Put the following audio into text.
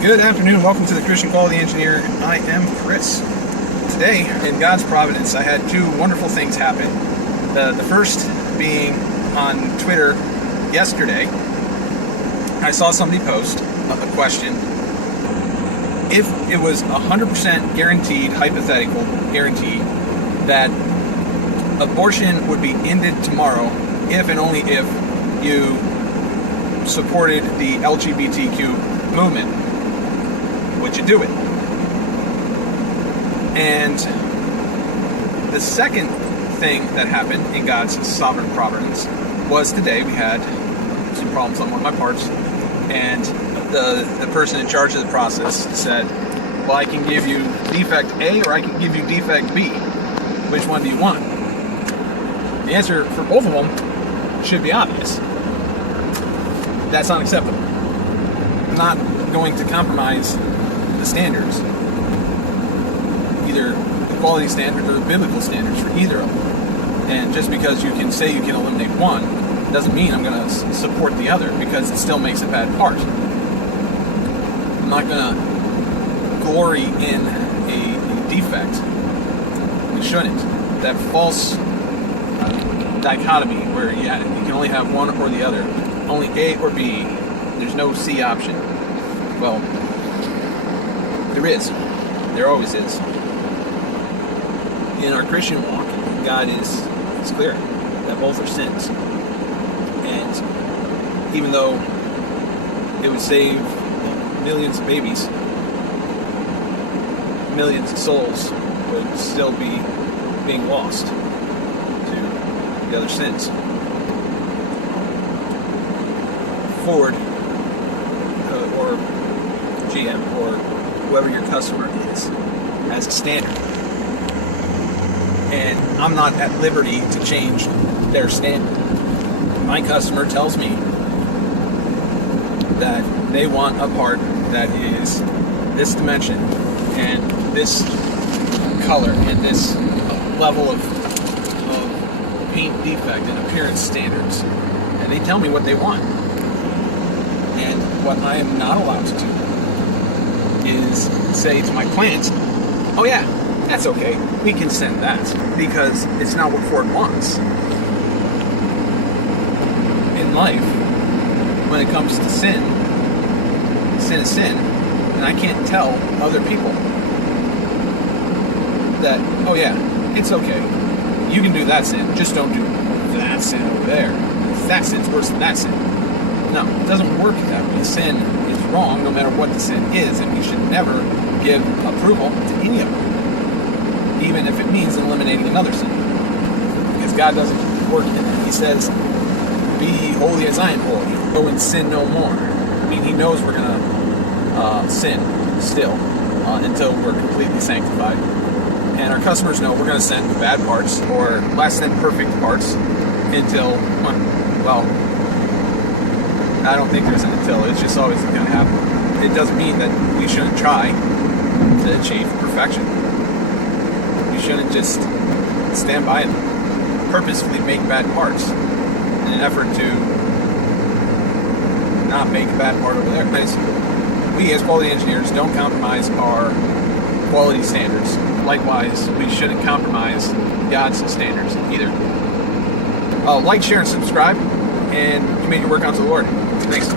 Good afternoon. Welcome to the Christian Quality Engineer. I am Chris. Today, in God's providence, I had two wonderful things happen. The first being on Twitter yesterday. I saw somebody post a question. If it was 100% guaranteed, hypothetical guarantee, that abortion would be ended tomorrow if and only if you supported the LGBTQ movement, would you do it? And the second thing that happened in God's sovereign providence was today we had some problems on one of my parts, and the person in charge of the process said, well, I can give you defect A or I can give you defect B. Which one do you want? The answer for both of them should be obvious. That's unacceptable. I'm not going to compromise the standards, either the quality standards or the biblical standards for either of them. And just because you can say you can eliminate one doesn't mean I'm going to support the other, because it still makes a bad part. I'm not going to glory in a defect. We shouldn't. That false dichotomy where you can only have one or the other, only A or B, there's no C option. Well, there is. There always is. In our Christian walk, God is clear that both are sins. And even though it would save millions of babies, millions of souls would still be being lost to the other sins. Ford or GM or whoever your customer is has a standard, and I'm not at liberty to change their standard. My customer tells me that they want a part that is this dimension and this color and this level of paint defect and appearance standards, and they tell me what they want. And what I am not allowed to do is say to my clients, oh yeah, that's okay, we can send that, because it's not what Ford wants. In life, when it comes to sin, sin is sin, and I can't tell other people that, oh yeah, it's okay, you can do that sin, just don't do that sin over there. That sin's worse than that sin. No, it doesn't work that way. Sin is wrong no matter what the sin is, and we should never give approval to any of them, even if it means eliminating another sin. Because God doesn't work in that. He says, be holy as I am holy. Go and sin no more. I mean, He knows we're going to sin still until we're completely sanctified. And our customers know we're going to send bad parts or less than perfect parts until, well, I don't think there's an until. It's just always going to happen. It doesn't mean that we shouldn't try to achieve perfection. We shouldn't just stand by and purposefully make bad parts in an effort to not make a bad part over there. Because we as quality engineers don't compromise our quality standards. Likewise, we shouldn't compromise God's standards either. Like, share, and subscribe, and commit your work unto the Lord. Thanks.